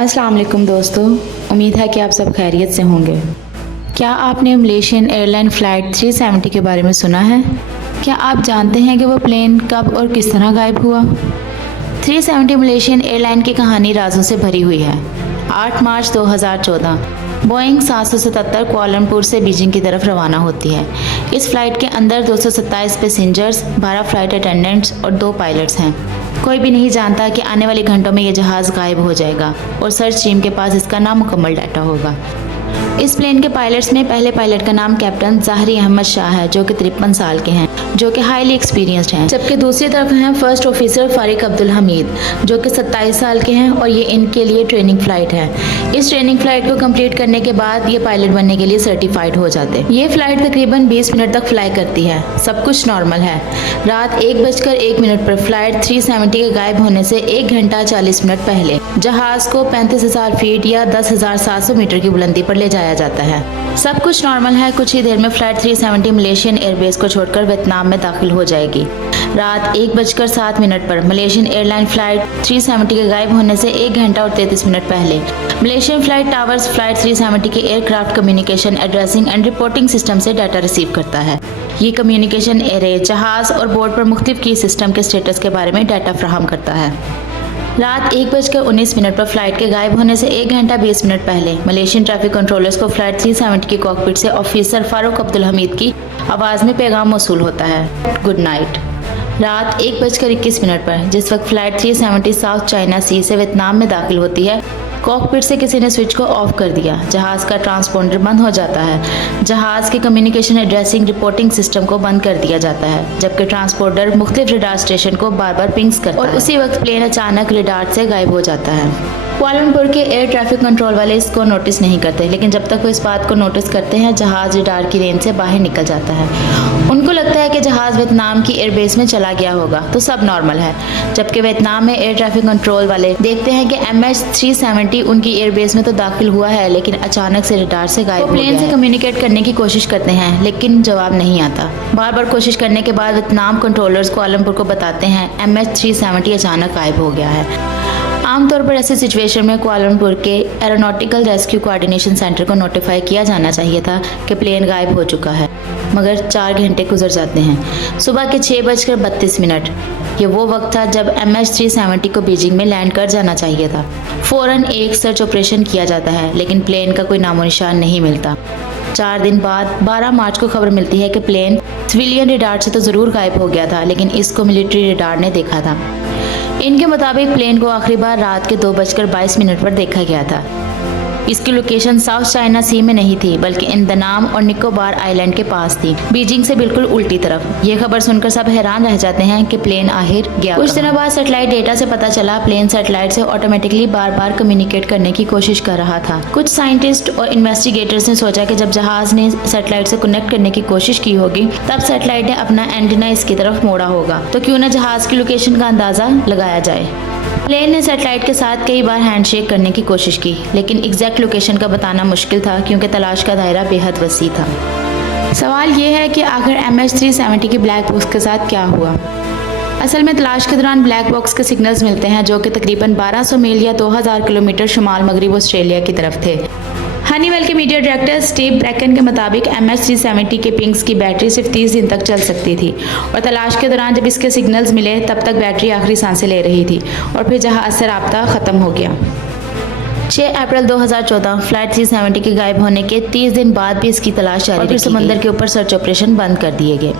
अस्सलाम वालेकुम दोस्तों, उम्मीद है कि आप सब खैरियत से होंगे। क्या आपने मलेशियन एयरलाइन फ़्लाइट 370 के बारे में सुना है? क्या आप जानते हैं कि वो प्लेन कब और किस तरह गायब हुआ? 370 मलेशियन एयरलाइन की कहानी राजों से भरी हुई है। 8 मार्च 2014 बोइंग 777 कुआलालंपुर से बीजिंग की तरफ रवाना होती है। इस फ्लाइट के अंदर 227 पैसेंजर्स, 12 फ्लाइट अटेंडेंट्स और 2 पायलट्स हैं। कोई भी नहीं जानता कि आने वाले घंटों में ये जहाज़ गायब हो जाएगा और सर्च टीम के पास इसका नामुकम्मल डाटा होगा। इस प्लेन के पायलट्स में पहले पायलट का नाम कैप्टन ज़ाहरी अहमद शाह है, जो कि 53 साल के हैं, जो कि हाईली एक्सपीरियंस्ड हैं। जबकि दूसरी तरफ हैं फर्स्ट ऑफिसर फारिक अब्दुल हमीद, जो कि 27 साल के हैं और ये इनके लिए ट्रेनिंग फ़्लाइट है। इस ट्रेनिंग फ़्लाइट को कंप्लीट करने के बाद ये पायलट बनने के लिए सर्टिफाइड हो जाते हैं। ये फ़्लाइट तकरीबन 20 मिनट तक फ्लाई करती है। सब कुछ नॉर्मल है। रात 1:01 पर फ्लाइट 370 के गायब होने से 1 घंटा 40 मिनट पहले जहाज़ को 35,000 फीट या 10,700 मीटर की बुलंदी पर ले जाया जाता है। सब कुछ नॉर्मल है। कुछ ही देर में फ्लाइट 370 मलेशियन एयरबेस को छोड़कर वियतनाम में दाखिल हो जाएगी। रात 1:07 पर मलेशियन एयरलाइन फ्लाइट 370 के गायब होने से 1 घंटा और 33 मिनट पहले मलेशियन फ्लाइट टावर्स फ्लाइट 370 के aircraft communication addressing and reporting system से डाटा रिसीव करता है। ये कम्युनिकेशन एरे जहाज़ और बोर्ड पर मुख्तलिफ की सिस्टम के स्टेटस के बारे में डाटा फ्राहम करता है। रात 1:19 पर फ्लाइट के गायब होने से 1 घंटा 20 मिनट पहले मलेशियन ट्रैफिक कंट्रोलर्स को फ्लाइट 370 की कॉकपिट से ऑफिसर फारूक अब्दुल हमीद की आवाज़ में पैगाम मौसूल होता है, गुड नाइट। रात 1:21 पर जिस वक्त फ्लाइट 370 साउथ चाइना सी से वियतनाम में दाखिल होती है, कॉकपिट से किसी ने स्विच को ऑफ कर दिया। जहाज़ का ट्रांसपोंडर बंद हो जाता है। जहाज़ के कम्युनिकेशन एड्रेसिंग रिपोर्टिंग सिस्टम को बंद कर दिया जाता है, जबकि ट्रांसपोंडर मुख्तलिफ रडार स्टेशन को बार बार पिंग्स करता है और उसी वक्त प्लेन अचानक रडार से गायब हो जाता है। कुआलालंपुर के एयर ट्रैफिक कंट्रोल वाले इसको नोटिस नहीं करते, लेकिन जब तक वो इस बात को नोटिस करते हैं, जहाज़ रडार की रेंज से बाहर निकल जाता है। उनको लगता है कि जहाज़ वियतनाम की एयरबेस में चला गया होगा, तो सब नॉर्मल है। जबकि वियतनाम में एयर ट्रैफिक कंट्रोल वाले देखते हैं कि MH370 उनकी एयरबेस में तो दाखिल हुआ है, लेकिन अचानक से रडार से गायब हो गया है। प्लेन से कम्युनिकेट करने की कोशिश करते हैं, लेकिन जवाब नहीं आता। बार बार कोशिश करने के बाद वियतनाम कंट्रोलर्स कुआलालंपुर को बताते हैं MH370 अचानक गायब हो गया है। आमतौर पर ऐसी सिचुएशन में कुआलालंपुर के एरोनॉटिकल रेस्क्यू कोऑर्डिनेशन सेंटर को नोटिफाई किया जाना चाहिए था कि प्लेन गायब हो चुका है, मगर 4 घंटे गुजर जाते हैं। सुबह के 6:32 ये वो वक्त था जब MH370 को बीजिंग में लैंड कर जाना चाहिए था। फ़ौरन एक सर्च ऑपरेशन किया जाता है, लेकिन प्लेन का कोई नामो निशान नहीं मिलता। 4 दिन बाद 12 मार्च को खबर मिलती है कि प्लेन सिविलियन रडार से तो ज़रूर गायब हो गया था, लेकिन इसको मिलिट्री रडार ने देखा था। इनके मुताबिक प्लेन को आखिरी बार रात के 2:22 पर देखा गया था। इसकी लोकेशन साउथ चाइना सी में नहीं थी, बल्कि इंदनाम और निकोबार आइलैंड के पास थी, बीजिंग से बिल्कुल उल्टी तरफ। ये खबर सुनकर सब हैरान रह जाते हैं कि प्लेन आखिर गया। कुछ दिनों बाद सैटेलाइट डेटा से पता चला प्लेन सैटेलाइट से ऑटोमेटिकली बार बार कम्युनिकेट करने की कोशिश कर रहा था। कुछ साइंटिस्ट और इन्वेस्टिगेटर्स ने सोचा कि जब जहाज ने सैटेलाइट से कनेक्ट करने की कोशिश की होगी, तब सैटेलाइट ने अपना एंटीना इसकी तरफ मोड़ा होगा, तो क्यों न जहाज की लोकेशन का अंदाजा लगाया जाए। प्लेन ने सैटेलाइट के साथ कई बार हैंडशेक करने की कोशिश की, लेकिन एग्जैक्ट लोकेशन का बताना मुश्किल था, क्योंकि तलाश का दायरा बेहद वसी था। सवाल ये है कि आखिर MH370 की ब्लैक बॉक्स के साथ क्या हुआ। असल में तलाश के दौरान ब्लैक बॉक्स के सिग्नल्स मिलते हैं, जो कि तकरीबन 1200 मील या 2000 किलोमीटर शुमाल मगरिब ऑस्ट्रेलिया की तरफ थे। हनीवेल के मीडिया डायरेक्टर स्टीव ब्रैकन के मुताबिक MH370 के पिंग्स की बैटरी सिर्फ 30 दिन तक चल सकती थी, और तलाश के दौरान जब इसके सिग्नल्स मिले, तब तक बैटरी आखिरी सांसें ले रही थी और फिर जहाज़ से राब्ता ख़त्म हो गया। 6 अप्रैल 2014 फ्लाइट 370 के गायब होने के 30 दिन बाद भी इसकी तलाश जारी रही। समंदर के ऊपर सर्च ऑपरेशन बंद कर दिए गए।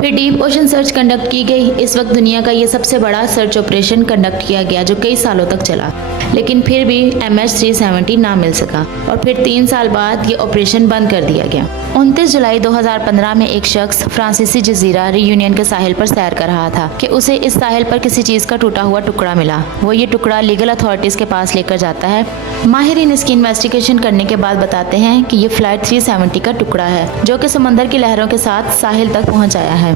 फिर डीप ओशन सर्च कंडक्ट की गई। इस वक्त दुनिया का ये सबसे बड़ा सर्च ऑपरेशन कंडक्ट किया गया, जो कई सालों तक चला, लेकिन फिर भी MH370 ना मिल सका और फिर 3 साल बाद ये ऑपरेशन बंद कर दिया गया। 29 जुलाई 2015 में एक शख्स फ्रांसीसी जजीरा रियूनियन के साहिल पर सैर कर रहा था कि उसे इस साहिल पर किसी चीज़ का टूटा हुआ टुकड़ा मिला। वो ये टुकड़ा लीगल अथॉरिटीज़ के पास लेकर जाता है। माहिरीन इसकी इन्वेस्टिगेशन करने के बाद बताते हैं कि ये फ्लाइट 370 का टुकड़ा है, जो कि समंदर की लहरों के साथ साहिल तक पहुँच आया है।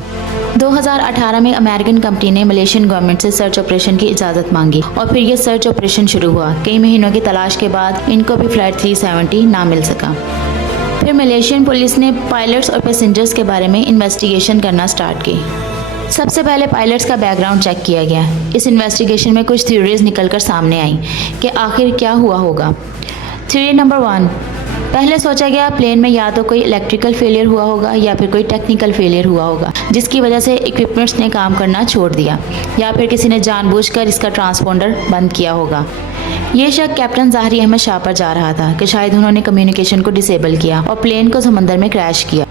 2018 में अमेरिकन कंपनी ने मलेशियन गवर्नमेंट से सर्च ऑपरेशन की इजाज़त मांगी और फिर ये सर्च ऑपरेशन शुरू हुआ। कई महीनों की तलाश के बाद इनको भी फ्लाइट 370 ना मिल सका। फिर मलेशियन पुलिस ने पायलट्स और पैसेंजर्स के बारे में इन्वेस्टिगेशन करना स्टार्ट की। सबसे पहले पायलट्स का बैकग्राउंड चेक किया गया। इस इन्वेस्टिगेशन में कुछ थ्योरीज निकलकर सामने आई कि आखिर क्या हुआ होगा। थ्योरी नंबर 1, पहले सोचा गया प्लेन में या तो कोई इलेक्ट्रिकल फेलियर हुआ होगा या फिर कोई टेक्निकल फेलियर हुआ होगा जिसकी वजह से इक्विपमेंट्स ने काम करना छोड़ दिया, या फिर किसी ने जानबूझकर इसका ट्रांसपोंडर बंद किया होगा। ये शक कैप्टन ज़ाहरी अहमद शाह पर जा रहा था कि शायद उन्होंने कम्युनिकेशन को डिसेबल किया और प्लेन को समंदर में क्रैश किया।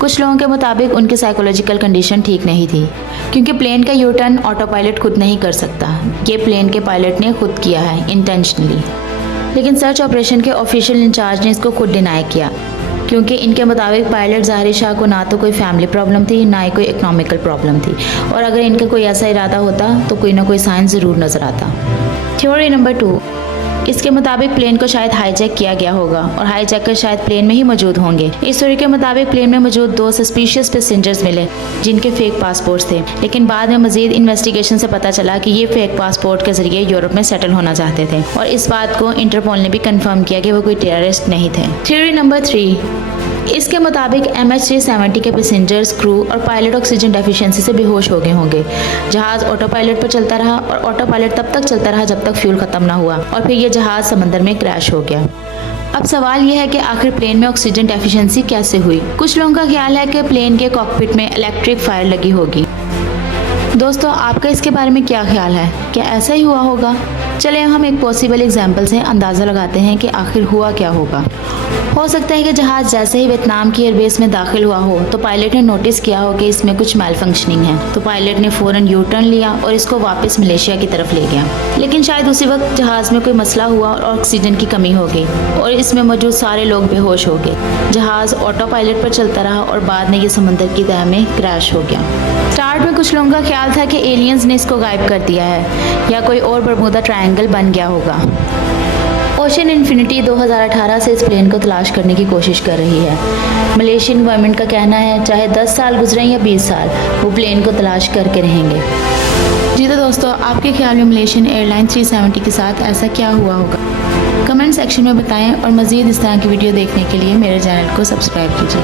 कुछ लोगों के मुताबिक उनकी साइकोलॉजिकल कंडीशन ठीक नहीं थी, क्योंकि प्लेन का यू टर्न ऑटो पायलट खुद नहीं कर सकता। ये प्लेन के पायलट ने खुद किया है इंटेंशनली। लेकिन सर्च ऑपरेशन के ऑफिशियल इंचार्ज ने इसको खुद डिनाई किया, क्योंकि इनके मुताबिक पायलट ज़ाहरी शाह को ना तो कोई फैमिली प्रॉब्लम थी, ना ही कोई इकोनॉमिकल प्रॉब्लम थी, और अगर इनका कोई ऐसा इरादा होता तो कोई ना कोई साइन ज़रूर नज़र आता। थ्योरी नंबर 2, इसके मुताबिक प्लेन को शायद हाईजैक किया गया होगा और हाईजैकर शायद प्लेन में ही मौजूद होंगे। इस स्टोरी के मुताबिक प्लेन में मौजूद 2 सस्पिशियस पैसेंजर्स मिले जिनके फेक पासपोर्ट्स थे, लेकिन बाद में मजीद इन्वेस्टिगेशन से पता चला कि ये फेक पासपोर्ट के जरिए यूरोप में सेटल होना चाहते थे, और इस बात को इंटरपोल ने भी कंफर्म किया कि वो कोई टेररिस्ट नहीं थे। थ्योरी नंबर 3, इसके मुताबिक MH370 के पैसेंजर्स, क्रू और पायलट ऑक्सीजन डेफिशिएंसी से बेहोश हो गए होंगे। जहाज़ ऑटो पायलट पर चलता रहा और ऑटो पायलट तब तक चलता रहा जब तक फ्यूल खत्म ना हुआ, और फिर ये जहाज़ समंदर में क्रैश हो गया। अब सवाल यह है कि आखिर प्लेन में ऑक्सीजन डेफिशिएंसी कैसे हुई। कुछ लोगों का ख्याल है कि प्लेन के कॉकपिट में इलेक्ट्रिक फायर लगी होगी। दोस्तों, आपका इसके बारे में क्या ख्याल है? क्या ऐसा ही हुआ होगा? चलिए हम एक पॉसिबल एग्जाम्पल से अंदाज़ा लगाते हैं कि आखिर हुआ क्या होगा। हो सकता है कि जहाज़ जैसे ही वियतनाम की एयरबेस में दाखिल हुआ हो तो पायलट ने नोटिस किया हो कि इसमें कुछ मैल फंक्शनिंग है, तो पायलट ने फ़ौरन यू टर्न लिया और इसको वापस मलेशिया की तरफ ले गया। लेकिन शायद उसी वक्त जहाज़ में कोई मसला हुआ और ऑक्सीजन की कमी हो गई और इसमें मौजूद सारे लोग बेहोश हो गए। जहाज़ ऑटो पायलट पर चलता रहा और बाद में ये समंदर की तह में क्रैश हो गया। स्टार्ट में कुछ लोगों का ख्याल था कि एलियंस ने इसको गायब कर दिया है या कोई और बरमूदा ट्रायंगल बन गया होगा। ओशन इन्फिनिटी 2018 से इस प्लेन को तलाश करने की कोशिश कर रही है। मलेशियन गवर्नमेंट का कहना है चाहे 10 साल गुजरें या 20 साल, वो प्लेन को तलाश करके रहेंगे। जी तो दोस्तों, आपके ख्याल में मलेशियन एयरलाइन 370 के साथ ऐसा क्या हुआ होगा? कमेंट सेक्शन में बताएं और मज़ीद इस तरह की वीडियो देखने के लिए मेरे चैनल को सब्सक्राइब कीजिए।